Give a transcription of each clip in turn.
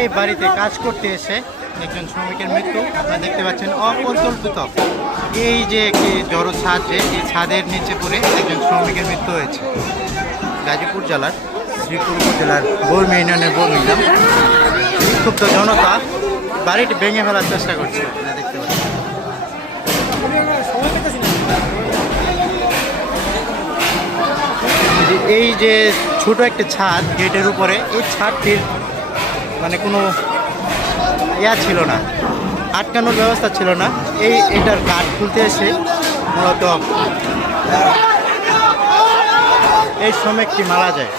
এই বাড়িতে কাজ করতে এসে একজন শ্রমিকের মৃত্যু। আপনারা দেখতে পাচ্ছেন অপরিকল্পিত এই যে একটি জড়ো ছাদ যে, এই ছাদের নিচে পড়ে একজন শ্রমিকের মৃত্যু হয়েছে। গাজীপুর জেলার শ্রীপুর জেলার বর্মি ইউনিয়নের বর্মি গ্রাম বিক্ষুব্ধ জনতা বাড়িটি ভেঙে ফেলার চেষ্টা করছে দেখতে এই যে ছোট একটা ছাদ গেটের উপরে, এই ছাদটির মানে কোনো ইয়া ছিল না, আটকানোর ব্যবস্থা ছিল না। এই এটার কাঠ খুলতে এসে মূলত এই শ্রমিকটি মারা যায়।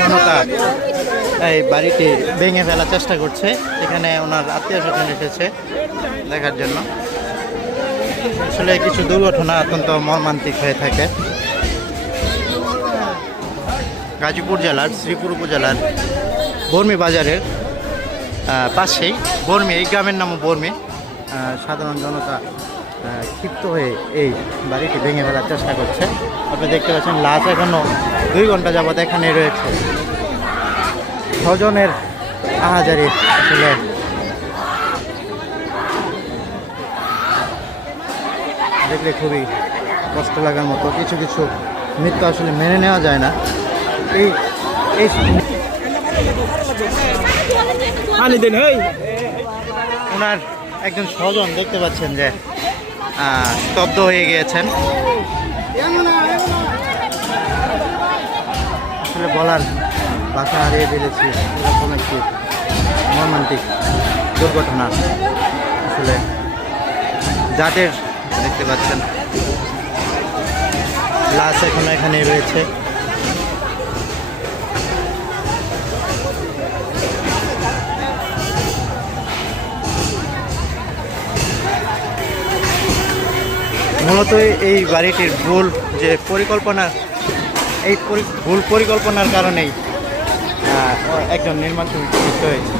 জনতা এই বাড়িটি ভেঙে ফেলার চেষ্টা করছে। এখানে ওনার আত্মীয় স্বজন এসেছে দেখার জন্য। আসলে কিছু দুর্ঘটনা অত্যন্ত মর্মান্তিক হয়ে থাকে। গাজীপুর জেলার, শ্রীপুর উপজেলার বর্মি বাজারের পাশেই, বর্মি, এই গ্রামের নামও বর্মি। সাধারণ জনতা ক্ষিপ্ত হয়ে এই বাড়িটি ভেঙে ফেলার চেষ্টা করছে। আপনি দেখতে পাচ্ছেন লাশ এখনও দুই ঘণ্টা যাবৎ এখানে রয়েছে। স্বজনের আহাজারি আসলে। দেখলে খুবই কষ্ট লাগার মতো কিছু কিছু মৃত্যু আসলে মেনে নেওয়া যায় না। এই এই ওনার একজন স্বজন দেখতে পাচ্ছেন যে স্তব্ধ হয়ে গিয়েছেন। আসলে বলার বাসা হারিয়ে ফেলেছি, এরকম একটি মর্মান্তিক দুর্ঘটনা আসলে যাদের দেখতে পাচ্ছেন, লাশ এখনও এখানে রয়েছে। মূলত এই বাড়িটির ভুল যে পরিকল্পনা, এই ভুল পরিকল্পনার কারণেই একজন নির্মাণ শ্রমিক হয়েছে।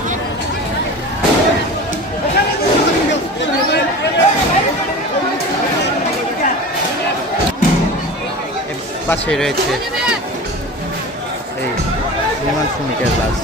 পাশে রয়েছে এই নির্মাণ শ্রমিকের লাশ